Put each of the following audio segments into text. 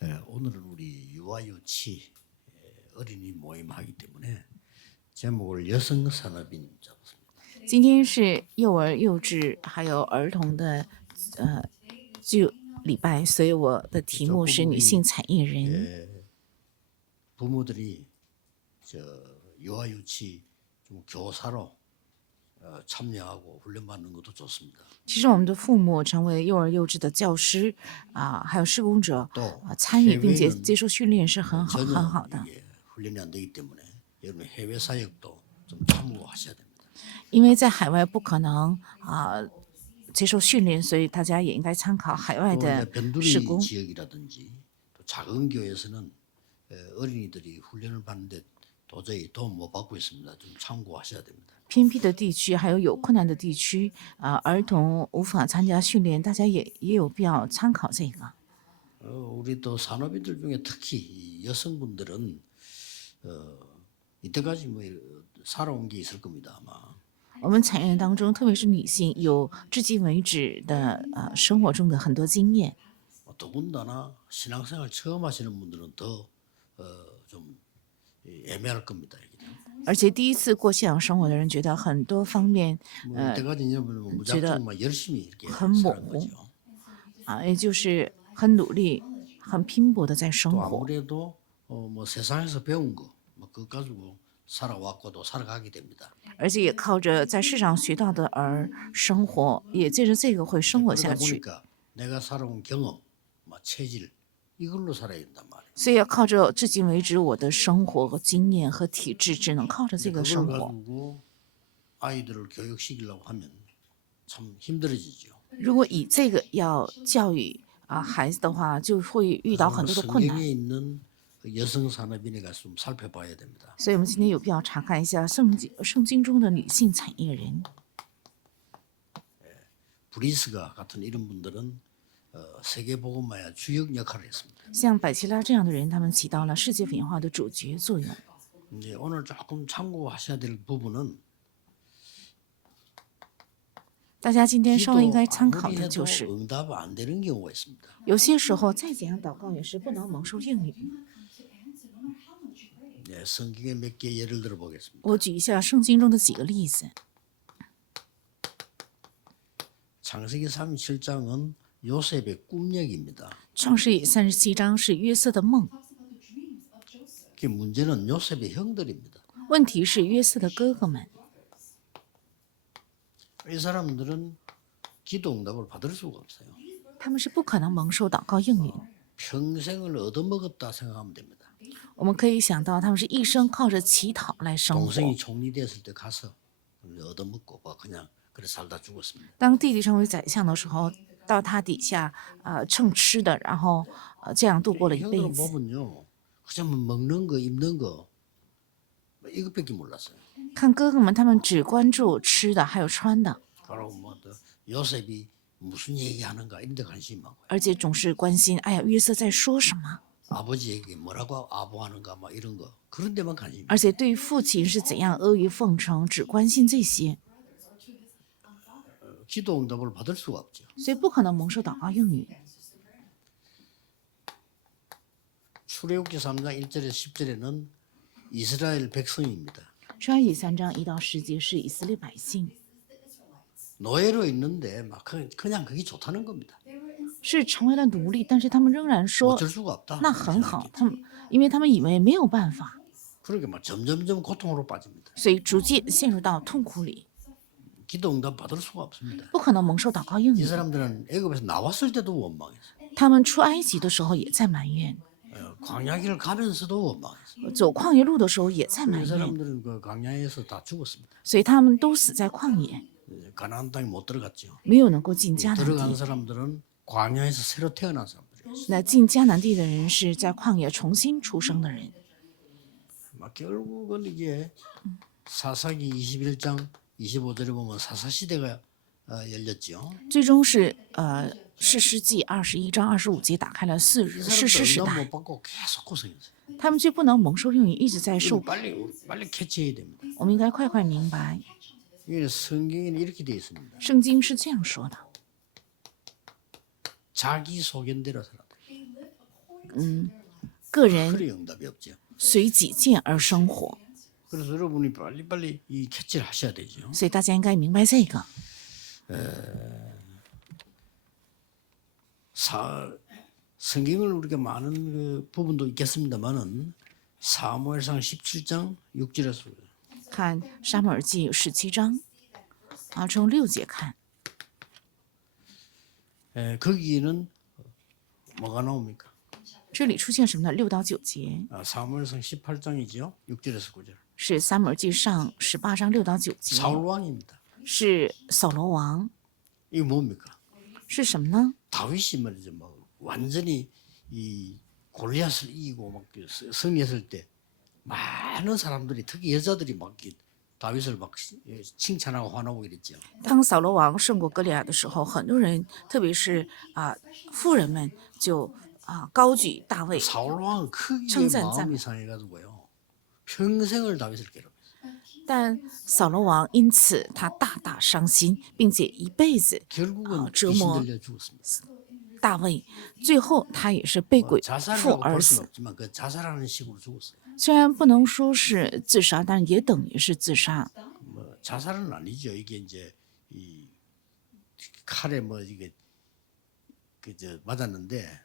오늘은 우리 유아유치 어린이 모임하기 때문에 제목을 여성산업인 잡았습니다. 今天是幼儿、幼稚还有儿童的就礼拜，所以我的题目是女性产业人。 부모들이 유아유치 좀 교사로 참여하고 훈련받는 것도 좋습니다. 其实我们的父母成为幼儿、幼稚的教师还有施工者参与并且接受训练是很好的。 훈련이 안 되기 때문에 여러분 해외 사역도 좀 참고하셔야 됩니다. 因为在海外不可能接受训练，所以大家也应该参考海外的施工。 변두리 지역이라든지 또 작은 교회에서는 어린이들이 훈련을 받는데 도저히 도움 못 받고 있습니다. 좀 참고하셔야 됩니다. 偏僻的地区还有有困难的地区儿童无法参加训练，大家也有必要参考这个。 우리 또 산업인들 중에 특히 이 여성분들은 이때까지 뭐 살아온 게 있을 겁니다 아마. 我们产业人当中，特别是女性，有至今为止的生活中的很多经验。 더군다나 신앙생활 처음 하시는 분들은 더 좀 애매할 겁니다. 而且第一次过信仰生活的人，觉得很多方面觉得很模糊也就是很努力、很拼搏的在生活。 아무래도 뭐 세상에서 배운 거 그거 가지고 살아왔고도 살아가게 됩니다. 而且也靠着在世上学到的而生活，也借着这个会生活下去。 내가 살아온 경험, 체질 이걸로 살아야 된단 말이에요. 所以要靠着至今为止我的生活和经验和体质，只能靠着这个生活。 아이들을 교육시키려고 하면 참 힘들어지죠. 如果以这个要教育孩子的话，就会遇到很多的困难。 성경에 있는 여성 산업인에 가서 좀 살펴봐야 됩니다. 所以我们今天有必要查看一下圣经中的女性产业人。 브리스가 같은 이런 분들은 세계복음화의 주역 역할을 했습니다. 像百基拉这样的人，他们起到了世界福音化的主角作用。 이제 오늘 조금 참고하셔야 될 부분은 大家今天稍微应该参考的就 기도 是， 응답 안 되는 경우가 있습니다. 有些时候再怎样祷告也是不能蒙受应允。 성경에 몇 개 예를 들어 보겠습니다. 我举一下圣经中的几个例子。 창세기 37장은 요셉의 꿈역입니다. 创世纪37章是约瑟的梦， 그 문제는 요셉의 형들입니다. 问题是约瑟的哥哥们， 이 사람들은 기도 응답을 받을 수가 없어요. 他们是不可能蒙受祷告应允。 평생을 얻어먹었다 생각하면 됩니다. 我们可以想到，他们是一生靠着乞讨来生活。 동생이 총리 됐을 때 가서 얻어먹고 그냥 그래 살다 죽었습니다. 当弟弟成为宰相的时候，到他底下蹭吃的，然后这样度过了一辈 형들은 子。 보면요, 그냥 먹는 거, 입는 거 이것밖에 몰랐어요. 看哥哥们，他们只关注吃的，还有穿的， 바로 요셉이 무슨 얘기하는가 이런 데 관심이 많고요. 而且总是关心，哎呀，约瑟在说什么？ 아버지에게 뭐라고 아부하는가 이런 거 그런 데만 관심이. 而且对父亲是怎样阿谀奉承，只关心这些， 기도 응답을 받을 수가 없죠. 所以不可能蒙受祷告应允。 출애굽기 3장 1절에서 10절에는 이스라엘 백성입니다. 出埃及3章1到10节是以色列百姓， 노예로 있는데 막 그냥 그게 좋다는 겁니다. 是成为了奴隶，但是他们仍然说 어쩔 수가 없다. 那很好，因为他们以为没有办法， 그러게 막 점점점 고통으로 빠집니다. 所以逐渐陷入到痛苦里， 기도 응답 받을 수가 없습니다. 不可能蒙受祷告应 이 允。 사람들은 애굽에서 나왔을 때도 원망했어요. 他们出埃及的时候也在埋怨， 광야길을 가면서도 원망했어요. 走旷野路的时候也在埋 이 怨， 사람들은 그 광야에서 다 죽었습니다. 所以他们都死在旷野， 가나안 땅에 못 들어갔죠. 没有能够进迦南 들어간 地。 사람들은 광야에서 새로 태어난 사람들이에요. 那进迦南地的人是在旷野重新出生的人。 결국은 이게 사사기 21장 25절에 보면 사사시대가 열렸죠. 最终是士师记21章25节打开了士师时 응답 代， 못 받고 계속 고생했어요. 他们却不能蒙受应允，一直在受苦。 빨리 캐치해야 됩니다. 我们应该快快明白， 이게 성경에는 이렇게 되어 있습니다. 圣经是这样说的： 자기 소견대로 살았다. 个人 그래 응답이 없죠. 随己见而生活。 그래서 여러분이 빨리빨리 이 캐치를 하셔야 되죠. 所以大家应该明白这个。 성경을 우리가 많은 그 부분도 있겠습니다만은 사무엘상 17장 6절에서 看撒母耳记17章，从6节看， 거기에는 뭐가 나옵니까? 这里出现什么呢？6到9节 사무엘상 18장이죠. 6절에서 9절. 是撒母耳记上18章6到9节， 사울 왕입니다. 是扫罗王， 이게 뭡니까? 是什么呢？ 다윗이 말이죠. 뭐 완전히 이 골리앗을 이기고 막 승리했을 때 많은 사람들이 특히 여자들이 막 다윗을 막 칭찬하고 환호하고 이랬죠. 当扫罗王胜过歌利亚的时候，很多人，特别是妇人们就高举大卫。 사울 왕은 크게称赞 마음이 상해가지고요. 평생을 다윗을 괴롭혔어요. 但扫罗王因此他大大伤心，并且一辈子 결국은 折 귀신 磨 들려 죽었습니다. 大卫，最后他也是被鬼附 자살이라고 而 볼 死 수는 。 없지만 그 자살하는 식으로 죽었어요. 虽然不能说是自杀，但也等于是自杀。 뭐 자살은 아니죠. 이게 이제 이 칼에 뭐 이게 그저 맞았는데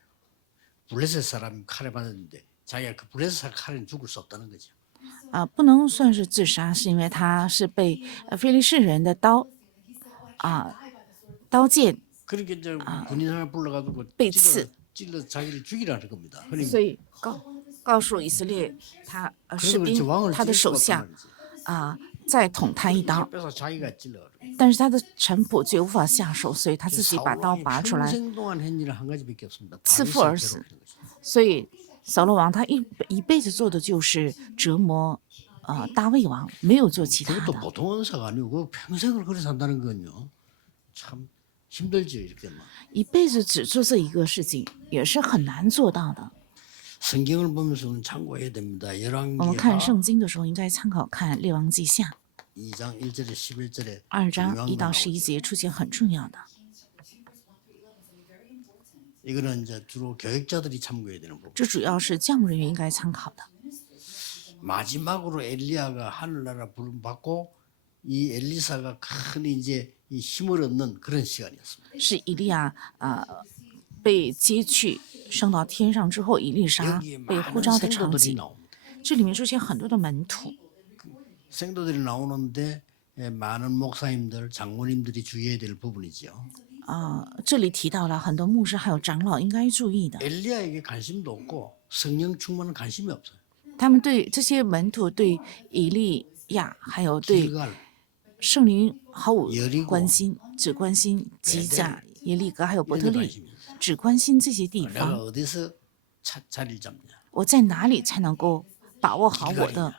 블레셋 사람 칼에 맞았는데 자기가 그 블레셋 사람 칼에는 죽을 수 없다는 거죠. 不能算是自杀，是因为他是被非利士人的刀剑， 그러니까 이제 군인을 불러가지고 베이츠. 찔러 자기를 죽이라는 겁니다. 그러니까 所以告诉以色列士 그래서 兵 왕을 他的 찔릴 手 수가 下 없단 말이지. 再捅他一刀， 빼서 자기가 찔러. 但是他的臣仆却无法下手，所以他自己把刀 사울왕이 拔出来， 평생 동안 한 일은 한 가지밖에 없습니다. 刺腹而 다윗을 死。 괴롭히는 거죠. 所以扫罗王他一辈子做的就是折磨大卫王，没有做其他 그것도 的。 보통 은사가 아니고 그 평생을 그렇게 산다는 건요. 참 힘들죠 이렇게 막. 一辈子只做这一个事情，也是很难做到的。 성경을 보면서는 참고해야 됩니다. 我们看 열왕기하 圣经的时候，应该参考看《列王记下》 2장 1절에 11절에 2章 중요한 1 거 到11 나오죠. 节出现很重要的。 이거는 이제 주로 교육자들이 참고해야 되는 부분. 这主要是教牧人员应该参考的。 마지막으로 엘리야가 하늘나라 부름 받고 이 엘리사가 큰 이제 이 힘을 얻는 그런 시간이었습니다. 是以利亚被接去升到天上之后，以利沙 여기에 被呼 많은 召的场 생도들이 景。 나옵니다. 这里面出现很多的门徒， 생도들이 나오는데 많은 목사님들, 장로님들이 주의해야 될 부분이죠. 这里提到了很多牧师还有长老应该注意的。 엘리야에게 관심도 없고 성령 충만은 관심이 없어요. 他们对这些门徒对以利亚还有对 길갈, 圣灵毫无 여리고 关心，只关心吉甲、耶利哥还有伯特 이런 데 利， 관심이 있어요. 只关心这些地 내가 方。 어디서 자리를 잡냐? 我在哪里才能够把握好我的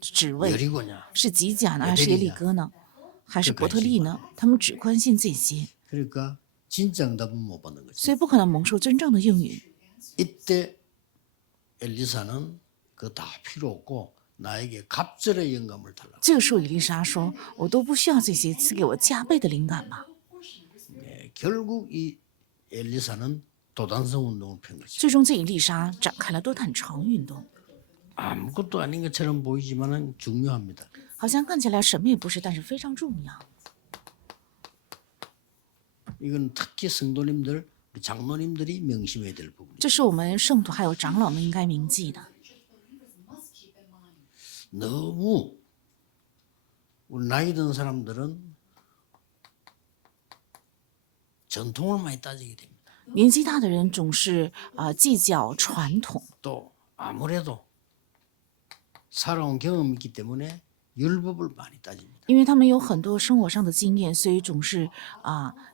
职位？ 여리고냐? 是吉甲呢，还是耶利哥呢，还是伯特利呢？他们只关心这些， 그러니까 진짜 응답은 못 받는 거죠. 所以不可能蒙受真正的应允。 이때 엘리사는 그거 다 필요 없고 나에게 갑절의 영감을 달라고. 这个时候，以利沙说：“我都不需要这些，赐给我加倍的灵感吧。 결국 이 엘리사는 도단성 운동을 편 거죠. 最终，这以利沙展开了多坦城运动， 아무것도 아닌 것처럼 보이지만은 중요합니다. 好像看起来什么也不是，但是非常重要。 이건 특히 성도님들, 우리 장로님들이 명심해야 될 부분이에요. 这是我们圣徒还有长老们应该铭记的。 너무 우리 나이 든 사람들은 전통을 많이 따지게 됩니다. 年纪大的人总是计较传统， 또 아무래도 살아온 경험이 있기 때문에 율법을 많이 따집니다. 因为他们有很多生活上的经验，所以总是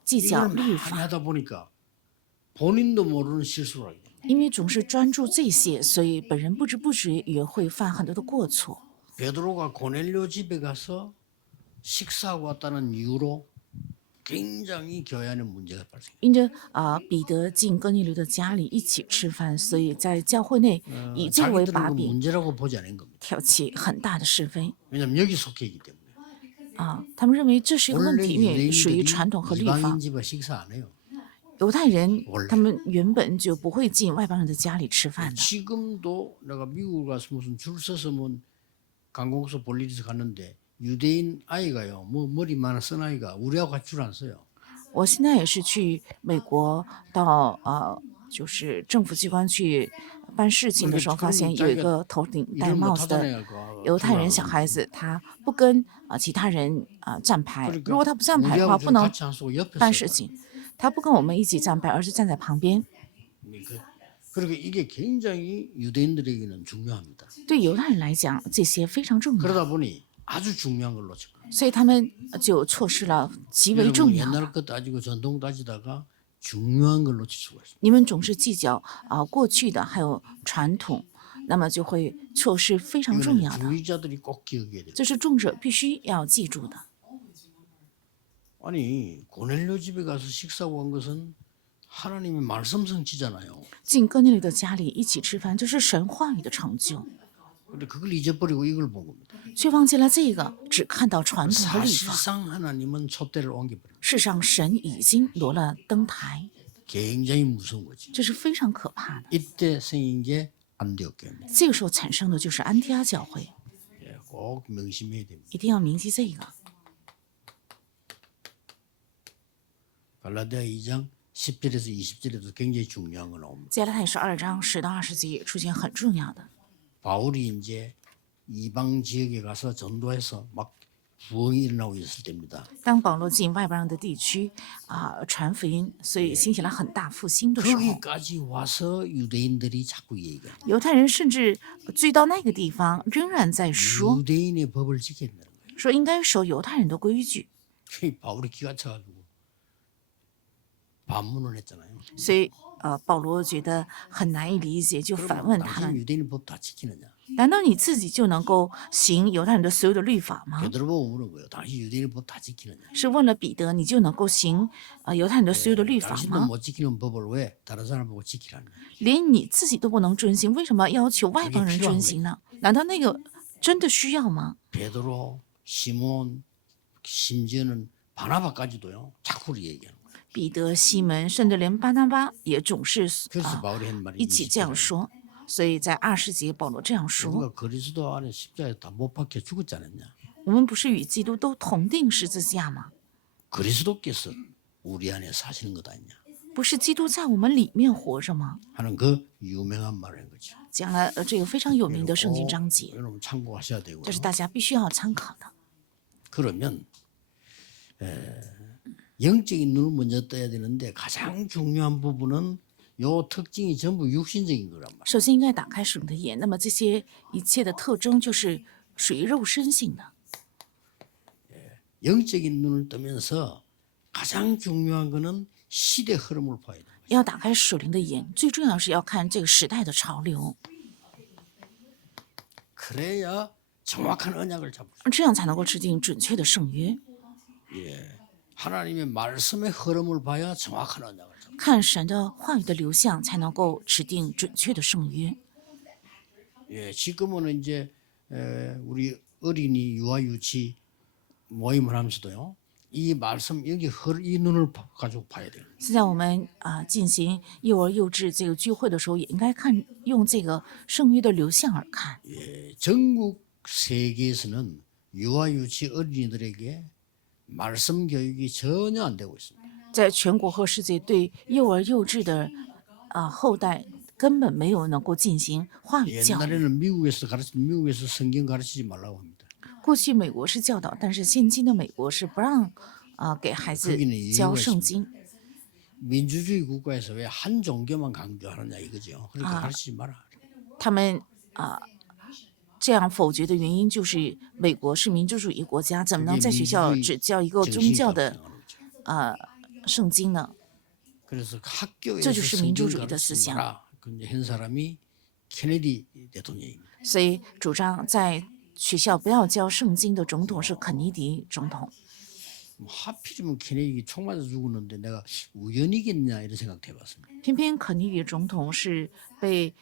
计较 이걸 律 많이 法。 하다 보니까 본인도 모르는 실수를 하게 됩니다. 因为总是专注这些，所以本人不知不觉也会犯很多的过错。 베드로가 고넬료 집에 가서 식사하고 왔다는 이유로 굉장히 교회 안에 문제가 발생해요. 因着彼得进哥尼流的家里一起吃饭，所以在教会内以这个为 자기들은 把 그 柄， 문제라고 보지 않은 겁니다. 挑起很大的是非。 왜냐하면 여기 속해 있기 때문에. 他们认为这是一个问 원래 题，因为属于 유대인들이 传统和律法 이방인 。 집에 식사 안 해요. 犹太人他们原本就不会进外邦人的家里吃饭的。 지금도 내가 미국 가서 무슨 줄 서서 뭐 관공서 볼 일이 있어 갔는데 유대인 아이가요, 뭐 머리 많은 쓴 아이가 우리하고 같이 줄 안 서요. 我现在也是去美国到就是政府机关去办事情的时候，发现有一个头顶戴帽子的犹太人小孩子，他不跟其他人站排。如果他不站排的话，不能办事情。他不跟我们一起站排，而是站在旁边。 그리고 이게 굉장히 유대인들에게는 중요합니다. 对犹太人来讲，这些非常重要。 그러다 보니 아주 중요한 걸 놓친 거예요. 所以他们就错失了极为重要的。 옛날 것 따지고 전통 따지다가 중요한 걸 놓칠 수가 있어요. 你们总是计较过去的还有传统，那么就会错失非常重要的。 주의자들이 꼭 기억해야 돼요. 这是众者必须要记住的。 아니 고넬료 집에 가서 식사하고 간 것은 하나님의 말씀 성취잖아요. 进哥尼流的家里一起吃饭，就是神话语的成就。 근데 그걸 잊어버리고 이걸 본 겁니다. 却忘记了这个，只看到传统和律法。 사실상 하나님은 촛대를 옮겨버려. 世上神已经挪了灯台， 굉장히 무서운 거지. 这是非常可怕的。 이때 생긴 게 안디옥교입니다. 这个时候产生的就是安提阿教会， 꼭 명심해야 됩니다. 一定要铭记这个。 갈라디아 2장 10절에서 20절에도 굉장히 중요한 거 나옵니다. 加拉太书2章10到20节出现很重要的。 바울이 이제 이방 지역에 가서 전도해서 막 부흥이 일어나고 있을 때입니다. 当保罗进外邦人的地区传福音，所以兴起了很大复兴的时候， 거기까지 와서 유대인들이 자꾸 얘기해요. 犹太人甚至追到那个地方，仍然在说 유대인의 법을 지켜야 된다는 거예요. 说应该守犹太人的规矩。 바울이 기가 차가지고 반문을 했잖아요. 所以保罗觉得很难以理解，就反问他 당신 们： 유대인 법 다 지키느냐? 难道你自己就能够行犹太人的所有的律法吗？ 베드로 보고 물은 거예요. 당신 유대인 법 다 지키느냐? 是问了彼得，你就能够行犹太人的所有的律法 당신도 吗？ 못 지키는 법을 왜 다른 사람 보고 지키라는 거예요? 连你自己都不能遵行，为什么要求外邦人遵行呢？难道那个真的需要吗？ 베드로, 시몬, 심지어는 바나바까지도요. 자꾸 얘기하는 거예요. 彼得、西门，甚至连巴拿巴也总是 그래서 바울이 한 말이 一起这样说。所以在20节，保罗这样说： 우리가 그리스도 안에 십자가에 다 못 박혀 죽었지 않았냐? 我们不是与基督都同定十字架吗？ 그리스도께서 우리 안에 사시는 것 아니냐? 不是基督在我们里面活着吗？ 하는 그 유명한 말을 한 거죠. 讲了这个非常有名的圣经章节， 여러분 참고하셔야 되고요. 这是大家必须要参考的。 그러면 영적인 눈을 먼저 떠야 되는데 가장 중요한 부분은 요 특징이 전부 육신적인 거란 말이에요. 首先应该打开属灵的眼，那么这些一切的特征就是属于肉身性的。 영적인 눈을 뜨면서 가장 중요한 거는 시대 흐름을 봐야 돼요. 要打开属灵的眼，最重要是要看这个时代的潮流， 그래야 정확한 언약을 잡을 수 这样才能够制定准确的圣约。 예. 하나님의 말씀의 흐름을 봐야 정확한 언약을 잡을 수 看神的话语的流向，才能够指定准确的圣约。 예. 지금은 이제 우리 어린이 유아 유치 모임을 하면서도요. 이 말씀 여기 이 눈을 가지고 봐야 돼요. 现在我们进行幼儿幼稚这个聚会的时候，也应该用这个圣约的流向而看。 예, 전국 세계에서는 유아 유치 어린이들에게 말씀 교육이 전혀 안 되고 있습니다. 在全国和世界对幼儿幼稚的后代根本没有能够进行话语教育。 옛날에는 미국에서 성경 가르치지 말라고 합니다. 过去美国是教导，但是现今的美国是不让给孩子教圣经。 민주주의 국가에서 왜 한 종교만 강조하느냐 이거죠. 그러니까 가르치지 마라. 他们这样否决的原因就是美国是民主主义国家，怎么能在学校只教一个宗教的圣经呢？ 그래서 학교에서 这就是民主 성경 主义的思 가르치지 想。 마라. 근데 한 사람이 케네디 대통령입니다. 所以主张在学校不要教圣经的总统是肯尼迪总统。 하필이면 케네디 총 맞아 죽었는데 내가 우연이겠냐 이런 생각도 해봤습니다. 偏偏肯尼迪总统是被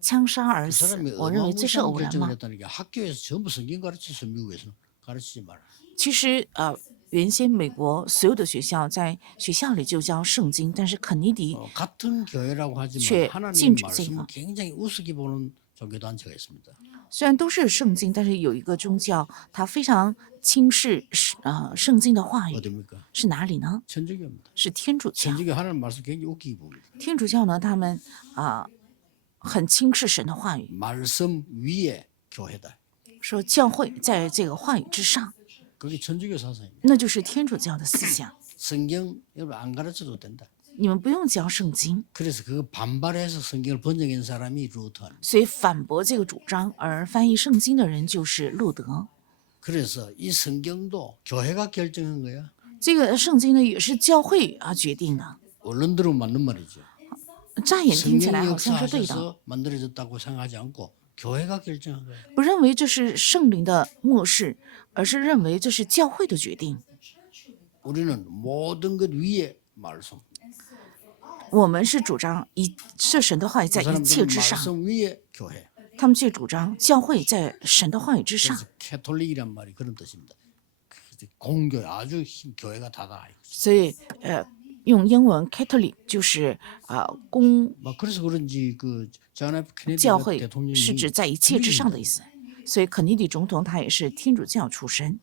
枪杀而 그 死， 사람이 我认为这是 어마무시한 偶然 결정을 吗？ 했다는 게 학교에서 전부 성경 가르쳐서 미국에서는 가르치지 마라. 其实原先美国所有的学校在学校里就教圣经，但是肯尼迪 같은 교회라고 하지만却 하나님 禁止这 말씀을 个。 굉장히 우습게 보는 종교 단체가 있습니다. 虽然都是圣经，但是有一个宗教，它非常轻视圣经的话语， 어디입니까? 是哪里呢？ 천주교입니다. 是天主教。 천주교 하나님 말씀 굉장히 웃기게 봅니다. 天主教呢，他们很轻视神的话语， 말씀 위에 교회다. 说教会在这个话语之上， 그게 천주교 사상입니다. 那就是天主教的思想。 성경 여러분 안 가르쳐도 된다. 你们不用教圣经， 그래서 그 반발해서 성경을 번역한 사람이 루터입니다. 所以反驳这个主张而翻译圣经的人就是路德。 그래서 이 성경도 교회가 결정한 거야. 这个圣经呢，也是教会决定的。 언론들은 맞는 말이죠. 乍眼听起 성령이 来好像是对的， 역사하셔서 만들어졌다고 생각하지 않고 교회가 결정한 거야. 不认为这是圣灵的漠视，而是认为这是教会的决定。 우리는 모든 것 위에 말씀. 我们是主张这神的话语在 그 一切 사람들은 之上， 말씀 위에 교회. 他们却主张教会在神的话语之上。 그래서 캐톨릭이란 말이 그런 뜻입니다. 공교 아주 교회가 다다. 所以用英文 Catholic 就是公 막 그래서 그런지 그 존 F 케네디 教会 대통령이 是指在一切之上的意思。所以肯尼迪总统他也是天主教出身。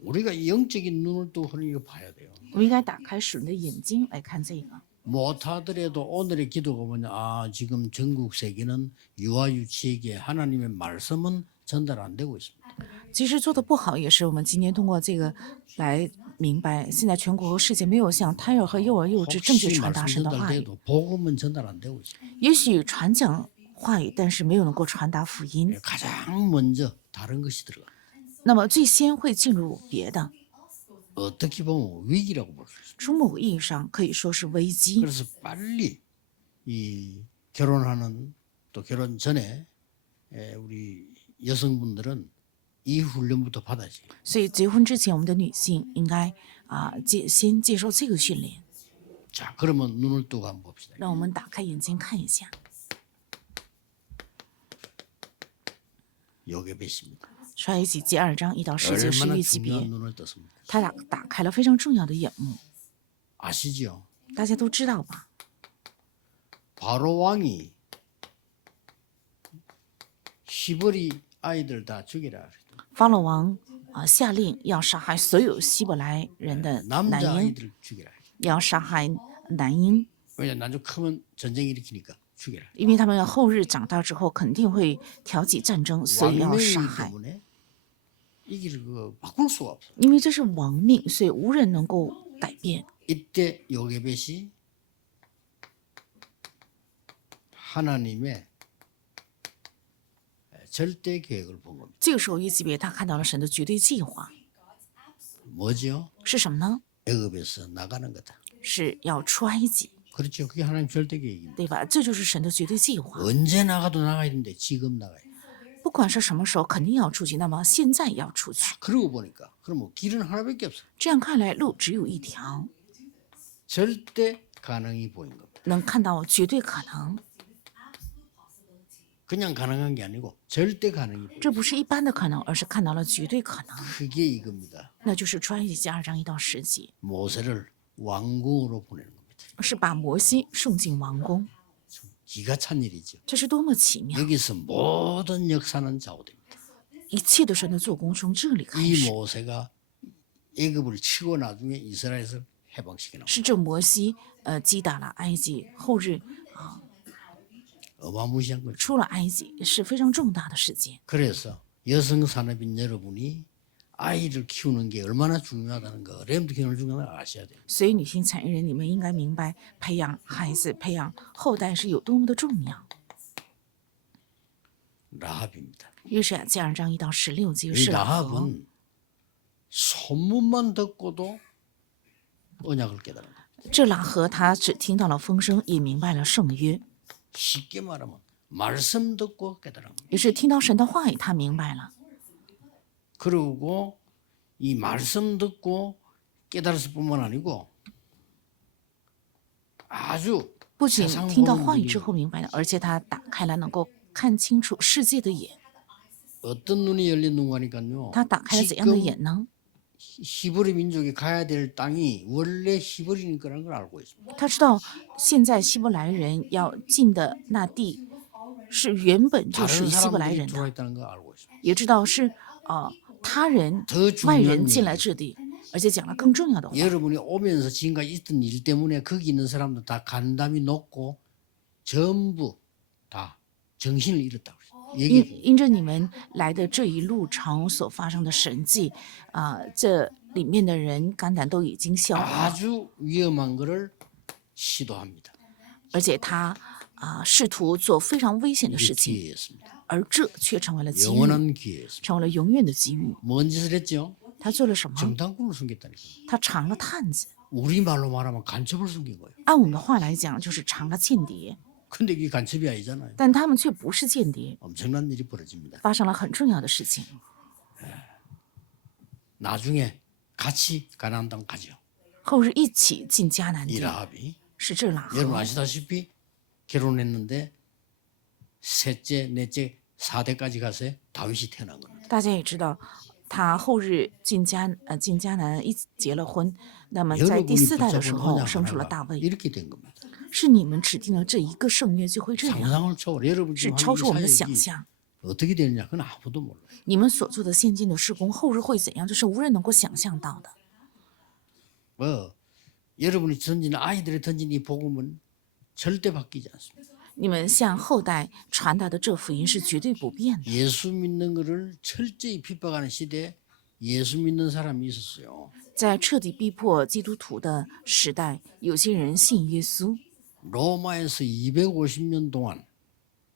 우리가 영적인 눈을 또 흐리게 봐야 돼요. 我们应该打开属灵的眼睛来看这个。 못하더라도 오늘의 기도가 뭐냐? 아 지금 전국 세계는 유아 유치에게 하나님의 말씀은 전달 안 되고 있습니다. 其实做的不好，也是我们今天通过这个来明白，现在全国和世界没有向胎儿和幼儿幼稚正确 혹시 传达 말씀 神的话语。 전달돼도 복음은 전달 안 되고 있습니다. 也许传讲话语，但是没有能够传达福音。 가장 먼저 다른 것이 들어가. 那么最先会进入别的， 어떻게 보면 위기라고 볼 수 있습니다. 从某个意义上可以说是危机。 그래서 빨리 이 결혼하는 또 결혼 전에 우리 여성분들은 이 훈련부터 받아야지. 所以结婚之前，我们的女性应该先接受这个训练。 자, 그러면 눈을 뜨고 한번 봅시다. 让我们打开眼睛看一下， 요게 배십니다. 出埃及记2章1到10节是 얼마나 约级别 중요한 ， 눈을 떴습니다. 他打开了非常重要的眼目， 아시죠? 大家都知道吧？ 바로 왕이 히브리 아이들 다 죽이라. 法老王下令要杀害所有希伯来人的男 남자 婴， 아이들 죽이라. 要杀害男婴， 왜냐 나중 크면 전쟁 일으키니까 죽이라. 因为他们后日长大之后肯定会挑起战争，所以要杀 왕명이기 害。 때문에 이길 그 바꿀 수가 없어. 因为这是王命，所以无人能够改变。 이때 요게벳이 하나님의 절대 계획을 본 겁니다. 这个时候，约基别他看到了神的绝对计划 뭐죠? 是什么呢？ 애굽에서 나가는 거다. 是要出埃及， 그렇죠. 그게 하나님 절대 계획입니다. 对吧？这就是神的绝对计划。 언제 나가도 나가야 되는데 지금 나가야 돼. 不管是什么时候，肯定要出去。那么现在也要出去。 그러고 보니까 그러면 길은 하나밖에 없어. 这样看来，路只有一条， 절대 가능이 보인 겁니다. 能看到绝对可能。 그냥 가능한 게 아니고 절대 가능이 보인. 这不是一般的可能，而是看到了绝对可能。 그게 이겁니다. 那就是出埃及记2章1到10节， 모세를 왕궁으로 보내는 겁니다. 是把摩西送进王宫。 기가 찬 일이죠. 这是多么奇妙！ 여기서 모든 역사는 좌우됩니다. 一切的神的做工从这里开 이 始， 모세가 애굽을 치고 나중에 이스라엘을 해방시키는 是这摩西击打了埃及，后日 어마무시한 거죠. 出了埃及，是非常重大的事件。 그래서 여성 산업인 여러분이 아이를 키우는 게 얼마나 중요하다는 거, 어려움도 키우는 중요하다는 걸 아셔야 돼요. 所以女性产业人，你们应该明白，培养孩子、培养后代是有多么的重要。 라합입니다. 约书亚记2章1到16节 이 是喇合， 라합은 소문만 듣고도 언약을 깨달은 거예요. 这喇合他只听到了风声，也明白了圣约， 쉽게 말하면 말씀 듣고 깨달은 거예요. 也是听到神的话语，他明白了。 그리고 이 말씀 듣고 깨달았을 뿐만 아니고 아주 不仅 세상 听到 보는 话语 눈이 之后明白了，而且他打开了能够看清楚世界的眼。 어떤 눈이 열린 눈가니까요. 他打开了怎样的眼呢？ 히브리 민족이 가야 될 땅이 원래 히브리인 거라는 걸 알고 있습니다. 他知道现在希伯来人要进的那地是原本就属 다른 于希伯来 사람들이 人 들어와 的， 있다는 걸 알고 있습니다. 也知道是他人 더 外 중요한 人进来 얘기. 这地，而且讲了更重要的话。 여러분이 오면서 지금까지 있던 일 때문에 거기 있는 사람들 다 간담이 높고 전부 다 정신을 잃었다고 그래요. 因着你们来的这一路程所发生的神迹，这里面的人肝胆都已经消了， 아주 위험한 거를 시도합니다. 而且他试图做非常危险的 이게 事情， 기회였습니다. 而这却成为了机遇， 영원한 기회였습니다. 成为了永远的机遇。 뭔 짓을 했죠? 他做了什么？ 정탐꾼을 숨겼다니까. 他藏了探子， 우리 말로 말하면 간첩을 숨긴 거예요. 按我们的话来讲，就是藏了间谍。 근데 이게 간첩이 아니잖아요. 但他们却不是间谍， 엄청난 일이 벌어집니다. 发生了很重要的事情。 나중에 같이 가나안 땅 가죠. 后日一起进迦南地， 이라합이. 是这喇 여러분 合。 아시다시피 결혼했는데 셋째, 넷째, 4대까지 가서 다윗이 태어난 겁니다. 大家也知道，他后日进迦南一结了婚，那么在第 여러분이 4代的时 붙잡은 候 언약 生出了大 하나가 卫， 이렇게 된 겁니다. 是你们指定了这一个圣约就会这样， 상상을 초월. 여러분 是 지금 超出我们 하는 的 이 想 사역이 象。 어떻게 되느냐 그건 아무도 몰라요. 你们所做的现今的事工，后日会怎样，这是无人能够想象到的。 뭐 여러분이 던지는 아이들이 던진 이 복음은 절대 바뀌지 않습니다. 你们向后代传达的这福音是绝对不变的。 예수 믿는 것을 철저히 핍박하는 시대에 예수 믿는 사람이 있었어요. 在彻底逼迫基督徒的时代，有些人信耶稣， 로마에서 250년 동안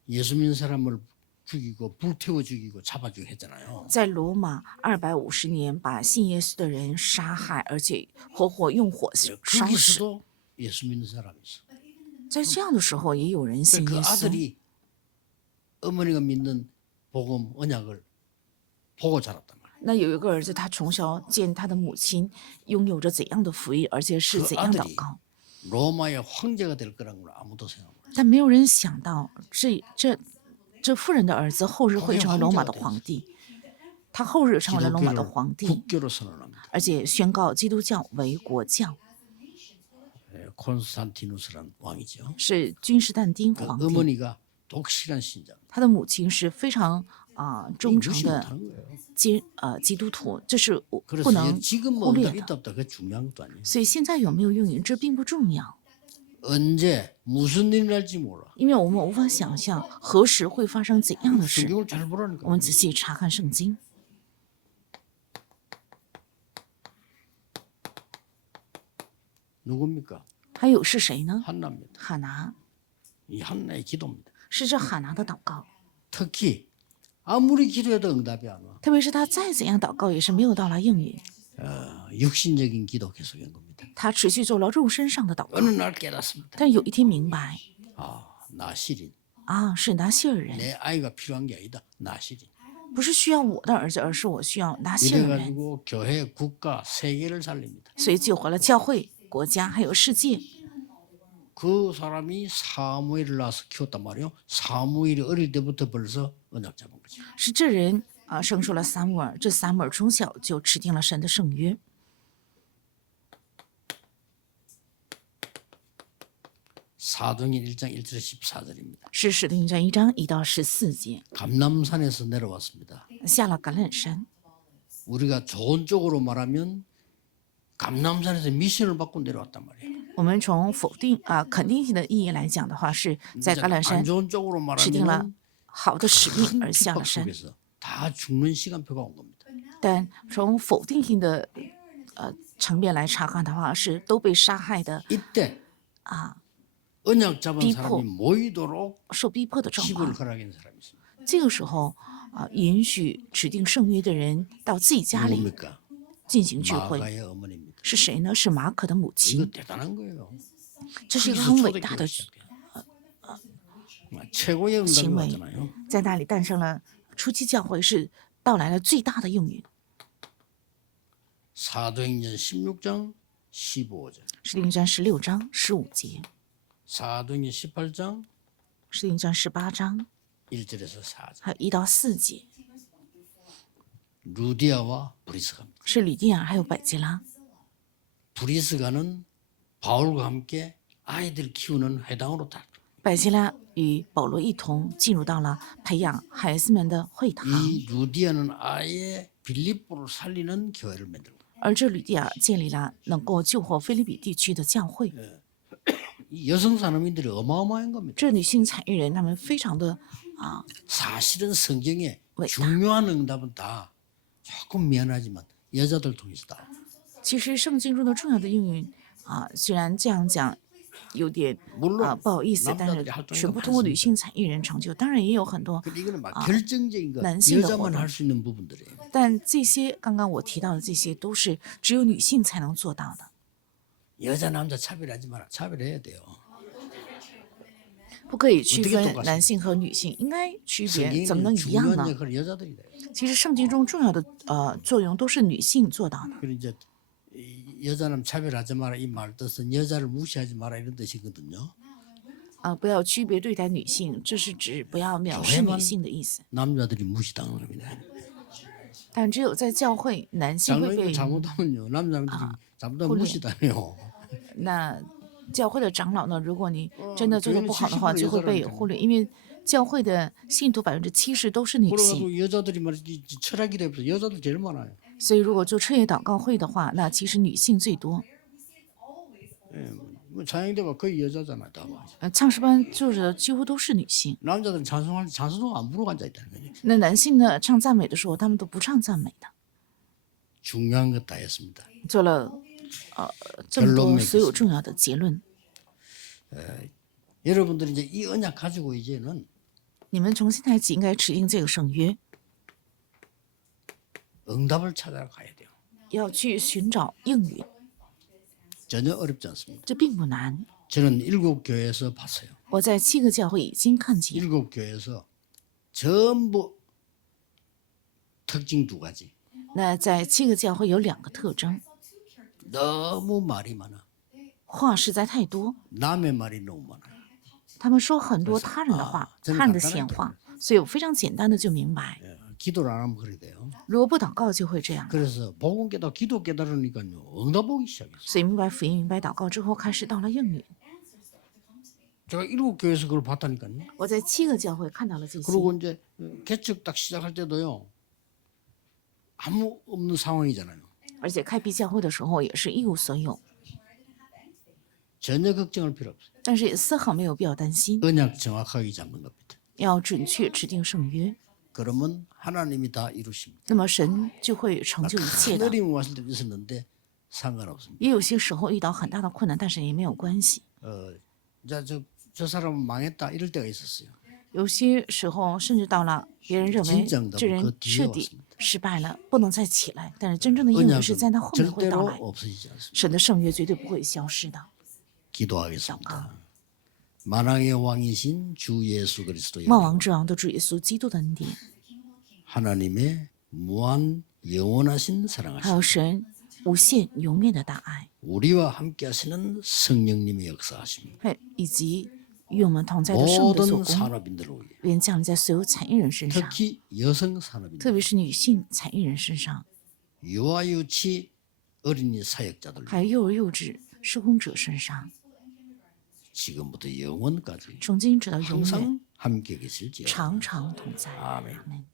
예수 믿는 사람을 죽이고 불태워 죽이고 잡아주고 했잖아요. 在罗马250年把信耶稣的人杀害，而且活活用火烧死。 거기서도 예수 믿는 사람이 있어. 在这样的时候，也有人信 그 耶稣。 아들이 어머니가 믿는 복음 언약을 보고 자랐단 말이에요. 那有一个儿子，他从小见他的母亲拥有着怎样的福音，而且是 그 怎样祷 아들이 告， 로마의 황제가 될 거라는 걸 아무도 생각 못 해요. 但没有人想到这妇人的儿子后日会成为罗马的皇帝。他后日成为了罗马的皇帝， 국교로 선언합니다. 而且宣告基督教为国教， 콘스탄티누스란 왕이죠. 是君士坦丁 그 皇帝。 어머니가 독실한 신자. 他的母亲是非常忠诚 무시 的 못하는 거예요. 基督徒，这是不 그래서 能 지금 뭐 忽略 응답이 的。 있다 없다 그게 중요한 것도 아니에요. 所以现在有没有用语，这并不重要， 언제 무슨 일이 날지 몰라. 因为我们无法想象何时会发生怎样的事。 성경을 잘 보라니까. 我们仔细查看圣经， 누굽니까? 还有是谁呢？ 한나입니다. 哈拿， 이 한나의 기도입니다. 是这哈拿的祷告。 특히 아무리 기도해도 응답이 안 와. 特别是他再怎样祷告，也是没有到来应允。 육신적인 기도 계속한 겁니다. 他持续做了肉身上的祷告， 어느 날 깨닫습니다. 但有一天明白， 나 시린. 是拿西尔人， 내 아이가 필요한 게 아니다. 나 시린. 不是需要我的儿子，而是我需要拿西尔人。 이래가지고 교회, 국가, 세계를 살립니다. 所以救活了教会、国家还有世界。 그 사람이 사무엘을 낳아서 키웠단 말이에요. 사무엘이 어릴 때부터 벌써 언약 잡은 거죠. 是这人生出了撒母耳，这撒母耳从小就持定了神的圣约。 사도행전 1장 1절에 14절입니다. 是使徒行传1章1到14节， 감람산에서 내려왔습니다. 下了橄榄山。 우리가 좋은 쪽으로 말하면 감람산에서 미션을 받고 내려왔단 말이에요. 我们从肯定性的意义来讲的话，是在橄榄 안 山 좋은 쪽으로 指定了 말하면 好的使命 큰 而下了 핍박 山。 속에서 다 죽는 시간표가 온 겁니다. 但从否定性的层面来查看的话，是都被杀害的 이때 언약 잡은 비포. 사람이 모이도록 受逼迫的状 집을 况。 허락한 사람이 있습니다. 这个时候允许指定圣约的人到自己家里 누굽니까? 进行聚会， 마가의 어머니입니다. 是谁呢？是马可的母 이거 亲。 대단한 거예요. 这是一个 거기서 很伟大的 초대교회 최고의 응답이 行为 왔잖아요. ，在那里诞生了初期教会，是到来了最大的应允。 사도행전 16장 15절, 使徒行传16章15节， 사도행전 18장 使徒行传18章 1절에서 4절. 还有1到4节。 루디아와 브리스가입니다. 是吕蒂亚还有百基拉。 브리스가는 바울과 함께 아이들 키우는 회당으로 다. 百基拉与保罗一同进入到了培养孩子们的会堂， 이 루디아는 아예 빌립보를 살리는 교회를 만들고 而这吕蒂亚建立了能够救活菲利比地区的教会。 이 여성 산업인들이 어마어마한 겁니다. 这女性产业人他们非常的 사실은 성경에 왜? 중요한 응답은 다 조금 미안하지만 여자들 통해서다. 其实圣经中的重要的应允虽然这样讲有点 물론 不好意思，但是 남자들이 활동이 全部通过女性产业人成就，当然也有很多， 근데 이거는 막 결정적인 거 난신도 여자만活动。 할 수 있는 부분들이에요. 但这些刚刚我提到的这些都是只有女性才能做到的， 여자 남자 차별하지 마라. 차별해야 돼요. 不可以区 어떻게 分 똑같습니까? 男性和女性，应该区别，怎么 성경에는 能一样 중요한 呢？ 역할을 여자들이 돼요. 其实圣经中重要的作用都是女性做到的。 그리고 이제 이 여자는 차별하지 마라 이 말 뜻은 여자를 무시하지 마라 이런 뜻이거든요. 不要区别对待女性，这是指不要藐视女性的意思。 남자들이 무시당하는 겁니다. 但只有在教会，男性会 장로님들 被 잘못하면요 남자들이 잘못하면 홀리. 무시당해요. 那教会的长老呢？如果你真的做的不好的话， 70% 就会被 여자라니까요. 忽略，因为教会的信徒70%都是女性， 그래가지고 여자들이 말이지 철학이 돼서 여자들 제일 많아요. 所以如果做彻夜祷告会的话，那其实女性最多。 뭐 찬양대가 거의 여자잖아 다. 唱诗班坐着的几乎都是女性， 남자들은 찬송 안 부르고 앉아 있다는 거죠. 那男性呢唱赞美的时候，他们都不唱赞美的。 중요한 것 다 했습니다. 做了这么多所有重要的结论， 여러분들이 이제 이 언약 가지고 이제는 你们从现在起应该持定这个圣约， 응답을 찾아가야 돼요. 要去寻找应允， 전혀 어렵지 않습니다. 这并不难。 저는 7교회에서 봤어요. 我在7个教会已经看见， 7교회에서 전부 특징 2가지. 那在7个教会有2个特征， 너무 말이 많아. 话实在太多， 남의 말이 너무 많아. 他们说很多他人的话，真他人的简单闲话，所以我非常简单的就明白， 기도를 안 하면 그래 돼요. 如果不祷告就会这样。 그래서 복음 깨닫고 기도 깨달으니까요. 응답 오기 시작했어요. 所以明白福音、明白祷告之后，开始到了应允。 제가 7교회에서 그걸 봤다니까요. 我在7个教会看到了这些， 그리고 이제 개척 딱 시작할 때도요. 아무 없는 상황이잖아요. 而且开辟教会的时候也是一无所有， 전혀 걱정할 필요 없어요. 但是也丝毫没有必要担心， 언약 정확하게 잡는 겁니다. 要准确持定圣约， 그러면 하나님이 다 이루십니다. 那么神就会成就一切的。 하늘이 왔을 때도 있었는데 상관없습니다. 也有些时候遇到很大的困难，但是也没有关系。 이제 저 사람은 망했다 이럴 때가 있었어요. 有些时候甚至到了别人认为这人彻底失败了，不能再起来，但是真正的应允是在那后面会到 절대로 来。 없어지지 않습니다. 神的圣约绝对不会消失的。 기도하겠습니다. 만왕의 왕이신 주 예수 그리스도의 万王之王的主耶稣基督的恩典， 하나님의 무한 영원하신 还 사랑하신 有神无限永远的大爱， 우리와 함께하시는 성령님의 역사하십니다. 还以及与我们同在的圣的做 모든 工， 산업인들을 위해 愿降临在所有产业人身上， 특히 여성 산업인들 特别是女性产业人身上， 유아유치 어린이 사역자들 还有幼儿幼稚施工者身上， 지금부터 영원까지 从今直到永远， 항상 함께 계실지어다. 常常同在。 아멘. 阿门。